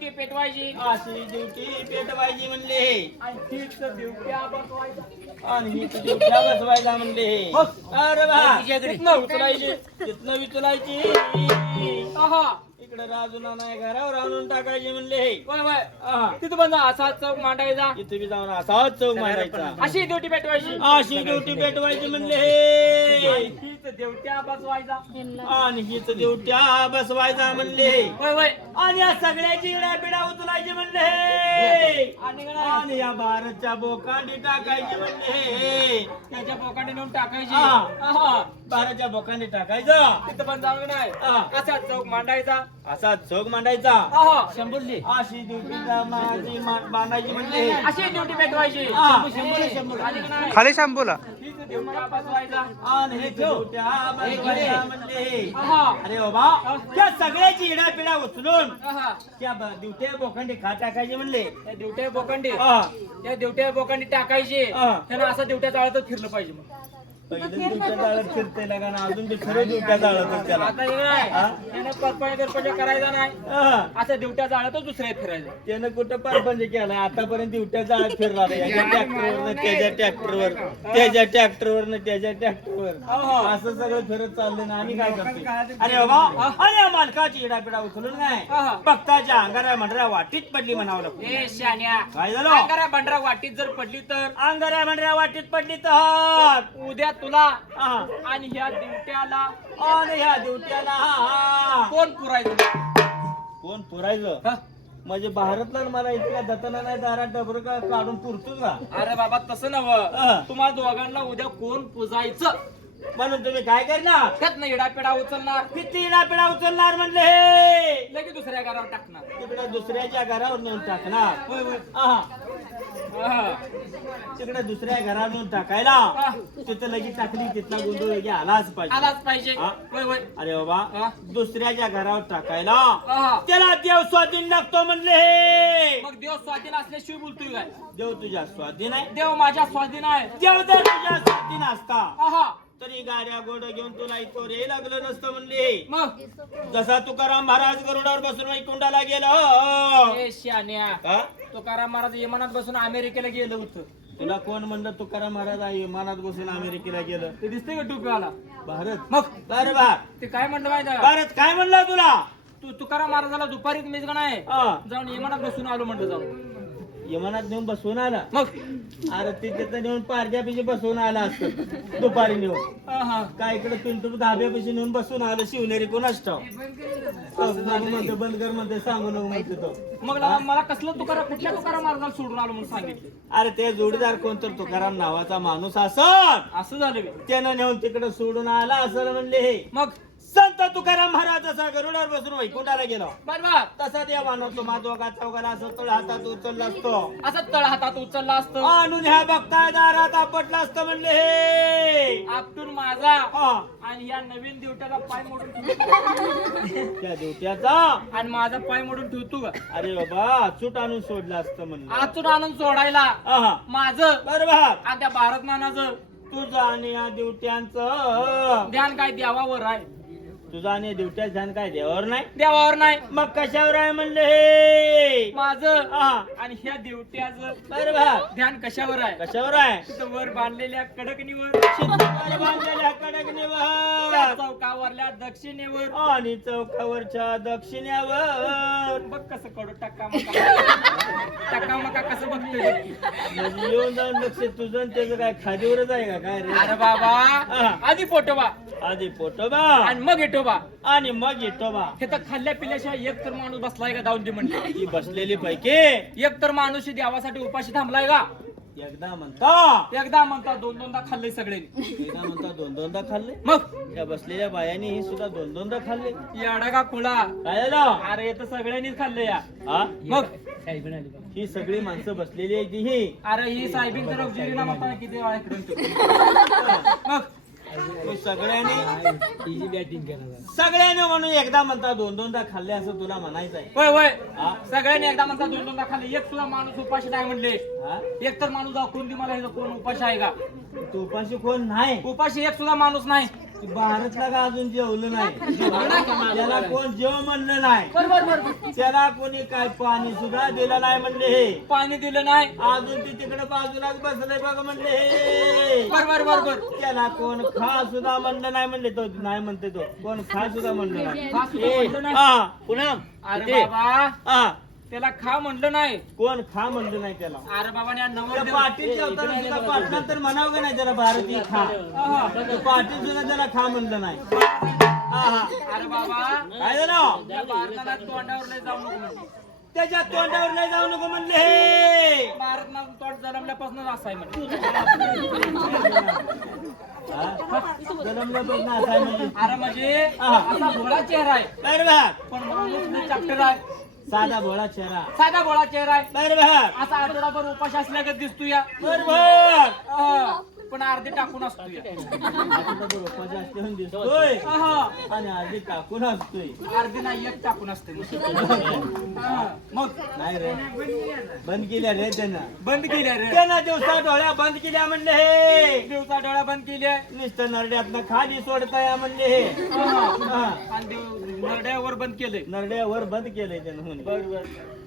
Duty पेटवायची. अशी duty पेटवायची म्हणले. आणि तीच ड्युट्या बसवायच्या आणि ही तुझी उठ्या बसवायला म्हणले. अरे बा तिथनं उचलायची तिथनं विचलायची. आहा. इकडे राजूला नाही घरावर आणून टाकायची म्हणले. आहा. तिथं बंद असा चौक मांडायचा. इथे बी जाऊन असाच चौक मारायचा अशी ड्युटी पेटवायची. अशी ड्युटी पेटवायची म्हणले. हीच देवट्या बसवायचा. आणि हीच ड्युट्या बसवायचा म्हणले. आणि या सगळ्याची पिढा उचलायची म्हणले. आणि या भारतच्या बोकांडी टाकायची म्हणले. त्याच्या पोकाने नेऊन टाकायची. हा. भारतच्या बोकांडी टाकायचं. तिथं पण जाऊ नाही. असा चौक मांडायचा. असा चौक मांडायचा. आहा शंभरली अशी ड्युटी माझी बांधायची म्हणले. अशी ड्युटी पेटवायची? खाली शंभूला. देवट्या हे अरे बाबा त्या सगळ्याची इडा पिढा उचलून त्या ड्युट्या बोखंडी खा टाकायचे म्हणले. त्या देवट्या बोकांडी हा. त्या देवट्या बोकांडी टाकायची. हा. त्यानं असं देवट्या चाळतच फिरलं पाहिजे मग. पहिलं ड्युट्या जाळत फिरते लागा ना अजून बी खरं ड्युट्या जाळत त्याला आता हे हा? नाही त्यानं परपंच बिरपंच करायचा नाही. हा. असं देवट्या चाळतच दुसऱ्या फिरायचं. त्यानं कुठं परपंच केलाय? आतापर्यंत ड्युट्या जाळत फिरला. याच्या ट्रॅक्टरवर त्याच्या ट्रॅक्टरवर त्याच्या ट्रॅक्टरवर त्याच्या ट्रॅक्टरवर असं सगळं फिरत चाललंय ना आम्ही काय करतो अरे बाबा अरे मालकाची इडापिडा उचलून नाही हा. भक्ताच्या अंगारा म्हणऱ्या वाटीत पडली म्हणावं लागतं. ए शान्या. काय झालं? अंगारा बंडरा वाटीत जर पडली तर? अंगारा म्हणऱ्या वाटीत पडली तर? उद्या तुला. आणि ह्या दिवट्याला. आणि ह्या ड्युट्याला हा. कोण पुरायचं? कोण पुरायचं? हा? म्हणजे भारतला मला इतक्या दत्ताना नाही दारात डबर का काढून पुरतोच का? अरे बाबा तसं हा. नव तुम्हाला दोघांना उद्या कोण पुजायचं? म्हणून तुम्ही काय करणार? त्यात नाही इडापिडा उचलणार. किती पिढा उचलणार म्हणले हे? लगेच दुसऱ्या घरावर टाकणार. तिकडे दुसऱ्याच्या घरावर नेऊन टाकणार. होय होय. आहा. तिकडे दुसऱ्या नेऊन टाकायला. तिथं लगेच टाकली तिथला गोंधळ लगे आलाच पाहिजे. आलाच पाहिजे. हा. अरे बाबा. दुसऱ्याच्या घरावर टाकायला. त्याला देव स्वाधीन लागतो म्हणले हे. मग देव स्वाधीन असल्याशिवाय बोलतोय काय? देव तुझ्या स्वाधीन आहे. देव माझ्या स्वाधीन आहे. देव जर तुझ्या स्वाधीन असता आहा तरी गाड्या गोड घेऊन तुला इथं रे लागलं नसतं म्हणले. जसा तुकाराम महाराज गरुडावर बसून वैकुंठाला गेला. शान्या तुकाराम महाराज विमानात बसून अमेरिकेला गेलं होतं. तुला कोण म्हणलं तुकाराम महाराज आहे? विमानात बसून अमेरिकेला गेलं. ते दिसतंय का टोपीवाला भारत. मग? अरे भारत ते काय म्हणलं माहिती का? भारत काय म्हणलं तुला? तू तुकाराम महाराजाला दुपारी मीच का नाही हा, जाऊन विमानात बसून आलो म्हणलं जाऊन. विमानात नेऊन बसवून आला. मग? अरे ते तिथं नेऊन पारड्यापाशी बसवून आला असत. दुपारी नेऊन. काय इकडे पिंटू धाब्यापाशी नेऊन बसून आलं शिवनेरी कोणाच ठाव म्हणतो बंदकर म्हणते सांगू नको म्हणते तो. मग ला- मला कसलं तुकाराम कुठल्या तुकाराम महाराजाला सोडून आलो म्हणून सांगितलं? अरे ते जोडीदार कोणतर तुकाराम नावाचा माणूस असत असं झालं बे. त्यानं नेऊन तिकडे सोडून आला असं म्हणले हे. मग? संत तुकाराम महाराज जसा गरुडावर बसून वैकुंठाला गेलो. बरोबर. तसा त्या मानव मा दोघा चौघाला असं तळ हातात उचलला असतो. असं तळ हातात उचलला असतं. आणून ह्या बघताय दारात आपटला असतं म्हणले हे. आपटून माझा हा, आणि या नवीन दिवट्याला पाय मोडून ठेवतो. त्या देवट्याचा? आणि माझा पाय मोडून ठेवतो का अरे बाबा अचूट आणून सोडला असतं म्हणलं. आतून आणून सोडायला. आहा, माझं. बरोबर. आणि त्या भारत मानाचं तुझं आणि या दिवट्यांचं. ध्यान काय देवावर आहे? तुझं आणि या दिवट्याचं ध्यान काय? देवावर नाही? देवावर नाही. मग कशावर आहे म्हणले हे? माझं. आहा, आणि ह्या दिवट्याचं बरोबर ध्यान कशावर आहे? कशावर आहे? तिथं वर बांधलेल्या कडकणीवर. शिंदे चौकावरल्या दक्षिणेवर. आणि चौकावरच्या दक्षिण्यावर. बघ कसं कडू टक्का मका. टक्का मका कसं बघतोय बघ की. म्हणजे येऊन जाऊन लक्ष तुझं आणि त्याचं काय खादीवरच आहे का? काय रे? अरे बाबा आधी पोटोबा आधी पोटोबा आणि मग येटोबा आणि मग येतोबा हे तर खाल्ल्या पिल्याशिवाय एक तर माणूस बसलाय का जाऊन दे म्हणले ही बसलेली पैकी. एक तर माणूस ही देवासाठी उपाशी थांबलाय का? एकदा म्हणता. एकदा म्हणता दोन दोनदा खाल्ले सगळे एकदा म्हणता दोन दोनदा खाल्ले? मग? त्या बसलेल्या बायानी ही सुद्धा दोन दोनदा खाल्ले. याडा का खुळा काय झालं? अरे हे तर सगळ्यांनीच खाल्ले या. हा? मग? ही सगळी माणसं बसलेली आहे ती ही. अरे ही रफजिरीला म्हणता किती वेळा इकडून मग तो सगळ्यांनी सगळ्यांनी म्हणून एकदा म्हणता दोन दोनदा खाल्ले असं तुला म्हणायचं आहे. होय होय. हा? सगळ्यांनी एकदा म्हणता दोन दोनदा खाल्ले. एक सुद्धा माणूस उपाशी नाही म्हणले. हा? एक तर माणूस दाखवून दे मला हे कोण उपाशी आहे का? तू उपाशी कोण नाही. उपाशी एक सुद्धा माणूस नाही. भारतला का अजून जेवलं नाही. त्याला कोण जेव म्हणलं नाही. बरोबर बरोबर त्याला कोणी काय पाणी सुद्धा दिलं नाही म्हणले हे. पाणी दिलं नाही. अजून ती तिकडे बाजूलाच बसलंय बघा म्हणले हे. बरोबर बरोबर त्याला कोण खा सुद्धा म्हणलं नाही म्हणले तो नाही म्हणते तो. कोण खा सुद्धा म्हणलं नाही. खा सुद्धा म्हणलं नाही. हा पुन्हा अरे बाबा. हा त्याला खा म्हणलं नाही. कोण खा म्हणलं नाही त्याला? अरे बाबा या नवर पाटील जेवताना सुद्धा पाटला तर म्हणावं का नाही जरा भारतीय खा? पाटील सुद्धा त्याला खा म्हणलं नाही. अरे बाबा. काय झालं? त्या भारताला तोंडावर लय जाऊ नको त्याच्या तोंडावर नाही जाऊ नको म्हणले हे. भारत ना तोंड जन्मल्यापासून असं आहे म्हणजे हा? जन्मल्यापासून असं आहे म्हणजे. अरे म्हणजे. असा भोळा चेहरा आहे. पण म्हणूनच चॅप्टर आहे. साधा भोळा चेहरा. साधा भोळा चेहरा आहे. बरं बघ. असा आठवडाभर उपाशी असल्यागत दिसतो या बरं. बघ. अं, पण अर्धे टाकून असतो या उपाशी म्हणून दिसतोय. अहं, आणि आधी टाकून असतोय. अर्धे नाही एक टाकून असते अहं, मग? नाही रे. बंद केल्या रे त्यानं. बंद केल्या रे. त्यानं दिवसा डोळ्या बंद केल्या म्हणले हे. दिवसा डोळा बंद केले नुसतं नरड्यातनं खाली सोडता या म्हणले हे. हा. आणि देव- नरड्यावर बंद केले नरड्यावर बंद केलंय त्यानं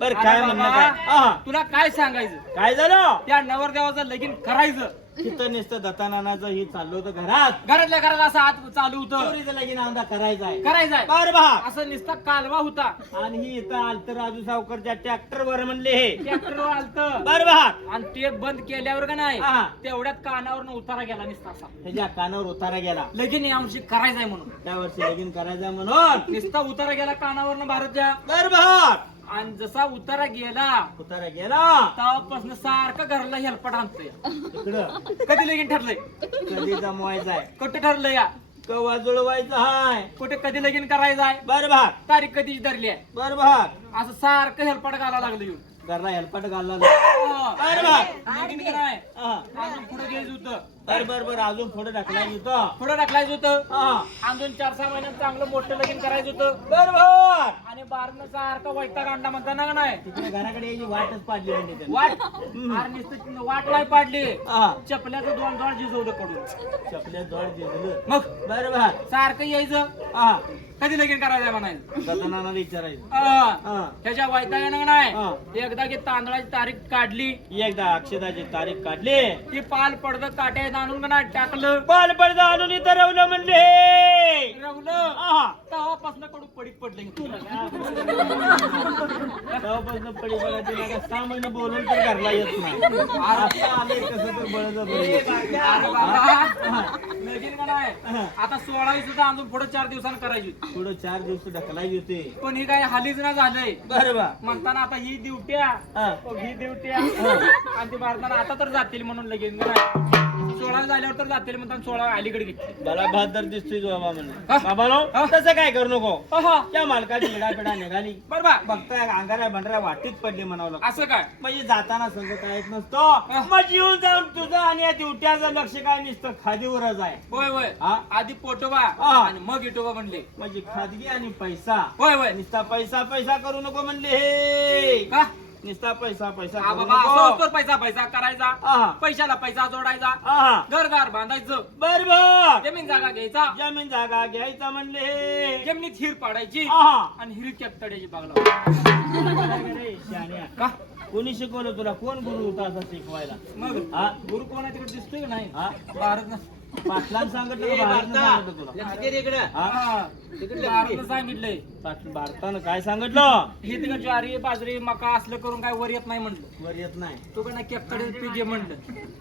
बर काय म्हणणं काय हा. तुला काय सांगायचं? काय झालं? त्या नवरदेवाचं लगीन करायचं. तिथं नुसतं दत्तानानाचं हे चाललं होतं घरात. घरातल्या घरात असं आत चालू होतं. चोरीचं लगीन आमदा करायचा आहे. करायचंय बर बहा. असं नुसता कालवा होता. आणि ही इथं आलत राजू सावकरच्या ट्रॅक्टर वर म्हणले हे. ट्रॅक्टर आलत. बर बहा. आणि ते बंद केल्यावर का नाही हा. तेवढ्यात कानावर उतारा गेला नुसता असा. त्याच्या कानावर उतारा गेला. लगीन वर्षी करायचंय म्हणून. त्या वर्षी लगीन करायचं म्हणून. नुसता उतारा गेला कानावर भारतच्या बर बहा. आणि जसा उतारा गेला उतारा गेला. तेव्हापासून सारखं घरला हेलपट आणतोय. इकडं. कधी लगीन ठरलंय? कधी जमवायचा आहे कुठे ठरलंय या? कवा जुळवायचं हाय. कुठे कधी लगीन करायचं आहे? बर भाग. तारीख कधीची धरली आहे? बर भाग. असं सारखं हेलपट घालायला लागलं येऊन. घरला हेलपाट घालला हा. बर भाग. लगीन कराय पुढे घ्यायचं होतं. बर बर बर अजून पुढे ढकलायचं होतं. पुढे टाकलायचं होतं? अजून चार सहा महिन्यात चांगलं मोठं लगीन करायचं होतं. बर भाग आणि बारनं सारखं वैताग आणला म्हणताना का नाही? तिकडे घराकडे यायची वाटच पाडली म्हणजे त्यांनी. वाट? अरे नुसतं वाट नाही पाडली. हा. चपल्याचं दोन दोन झिजवलं कडून. चपल्या जोड दिलं मग? बर भाग सारखं यायचं? हा. कधी लगीन करायचं म्हणायचं? विचारायचं. हा. त्याच्या वैतागानं का हा. नाही. एकदा की तांदळाची तारीख काढली. एकदा अक्षदाची तारीख काढली. ती पाल पडद काट्यात आणून नाही टाकलं. पडदा आणून इथं रवलं म्हणले. रवलं? तेव्हापासून कडू पडीत पडले तेव्हापासून पडी बघा तिला का सहा महिने बोलून तर घरला येत नाही. आता आले कसं तर लगीन का नाही हा. आता सोळावी सुद्धा अजून पुढे चार दिवसांनी करायची पुढं चार दिवस ढकलायची होते. पण ही काय हालीच ना झालंय. बर बा. म्हणताना आता ही ड्युट्या हा. ही ड्युट्या आणि ती भारताना आता तर जातील म्हणून लगेच नाही सोळा झाल्यावर तर जातील म्हणताना सोळा अलीकडे घेतली. मला बहादर दिसतोय बाबा हा? म्हणून बाबा हा? तसं काय करू नको. अहा, त्या मालकाची पिढा निघाली. बरं बा बघताय अंगारा भंडारा वाटीत पडली म्हणावं लागतं. असं काय? म्हणजे जाताना संग काय येत नसतो मग येऊन जाऊन तुझं आणि या दिवट्याचं लक्ष काय नसतं? खादीवरच आहे. होय होय. हा? आधी पोटोबा हा. आणि मग इटोबा म्हणले. म्हणजे खादगी आणि पैसा. होय होय. निस्ता पैसा पैसा करू नको म्हणले हे. का? निस्ता पैसा पैसा हा करू बाबा असं नको. असतो पैसा पैसा करायचा पैशाला पैसा जोडायचा आहा. घरदार बांधायचं. बर बर जमीन जागा घ्यायचा. जमीन जागा घ्यायचा म्हणले जमिनीत हिर पाडायची आहा. आणि हिर कॅप्तड्याची बाग लावायची. अरे, शहाण्या. का? कोणी शिकवलं तुला? कोण गुरु होता असं शिकवायला? मग हा? गुरु कोण आहे तिकडे दिसतोय का नाही? हा? भारत ना पाटलांनी सांगितलं का? भारतनं सांगितलं तुला? हा? हा. भारतनं सांगितलंय. पाट- भारतानं काय सांगितलं? हे तिकडे ज्वारी बाजरी मका असलं करून काय वर येत नाही म्हणलं. वर येत नाही. तू का नाही केपतडी पीक घे म्हणलं.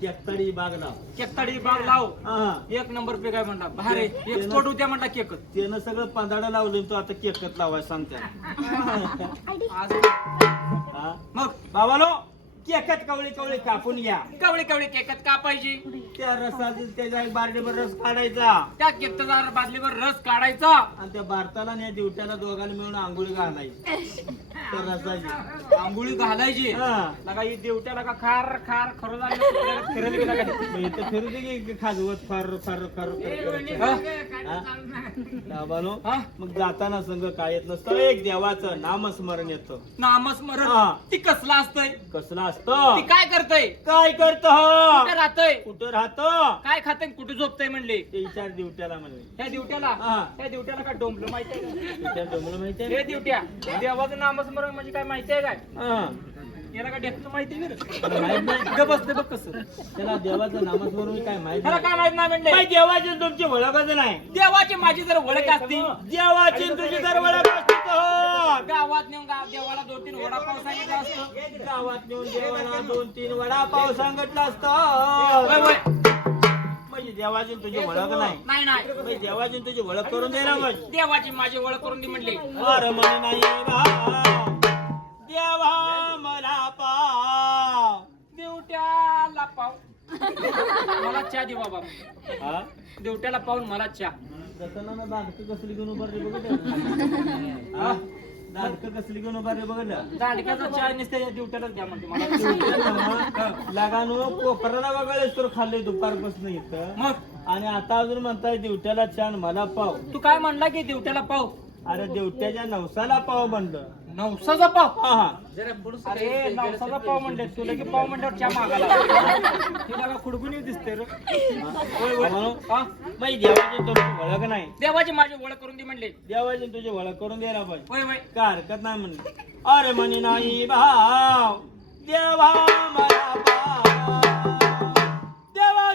केकतडी बाग लाव. केपतडी बाग लाव. हा. एक नंबर पीक आहे म्हणला. बाहेर एक्सपोर्ट होत्या म्हणला केक त्यानं सगळं पंधाडं लावलं तो आता केकत लावाय सांगते आज? मग? बाबानो केकत कवळी कवळी कापून घ्या. कवळे कवळे केकत कापायची. त्या रसाचा त्याचा एक बारडीभर रस काढायचा. त्या केकचा बादलीवर रस काढायचा. आणि त्या भारताला आणि या दिवट्याला दोघांना मिळून आंघोळी घालायची. त्या रसाची. आंघोळी घालायची. हा. लगा ही देवट्याला का खार खार खरं झालं फिरत गेला का मग इथं फिरू दे की खाजवत फार फार फार हा? मग जाताना संघ काय येत नसतं. एक देवाचं नामस्मरण येतं. नामस्मरण. ती कसलं असतंय? कसलं ती असतं काय करतय? काय करत कुठे राहतय? कुठं राहत? काय खातंय? कुठे झोपतय म्हणले? ते विचार दिवट्याला म्हणले त्या दिवट्याला? हा. त्या दिवट्याला काय डोंबलं माहितीये का? दिवट्या डोंबलं माहिती हे दिवट्या. देवाचं नामस्मरण म्हणजे काय माहितीये काय? हा. याला काय डेक्स माहिती त्याला माहीत नाही. ग बसते बघ कसं. त्याला देवाचं नामस्मरण काय माहीत त्याला नाही. काय माहीत नाही म्हणले? बाई, देवाची तुमची ओळखच नाही. देवाची माझी जर ओळख असती. देवाची तुझी तर ओळख असती तर. गावात नेऊन गाव देवाला दोन तीन वडापाव सांगितलं असतं. गावात नेऊन देवाला दोन तीन वडापाव सांगितलं असतं. म्हणजे देवाची तुझी ओळख नाही नाही. नाही. म्हणजे देवाची तुझी ओळख करून दे ना देवाची माझी ओळख करून दे म्हणले. अरे म्हणे नाही देवा मला पाव. देवट्याला पाव. मला चहा दे बाबा. हा? देवट्याला पाहून मला चहा. जाताना कसली घेऊन उभारली हा? दांडकं कसली घेऊन उभारली बघितलं? दांडक्याचा चहा नसते देवट्यालाच द्या म्हणते मला. लगानो कोपराला वगळेच तर खाल्ले दुपारपासून इथं. मग? आणि आता अजून म्हणताय दिवट्याला छान मला पाव. तू काय म्हणला की देवट्याला पाव? अरे देवट्याच्या नवसाला पाव म्हणलं. नवसाचा पाव. अरे नवसाचा पाव म्हणले तुला की पाव म्हणल्यावर च्या मागाला खुडबुनी दिसते रे. देवाची ओळख नाही. देवाची माझी ओळख करून दे म्हणले. देवाची तुझी ओळख करून दे ना होय काय हरकत नाही म्हणले. अरे म्हणे नाही भाव. देवा मला भाव देवा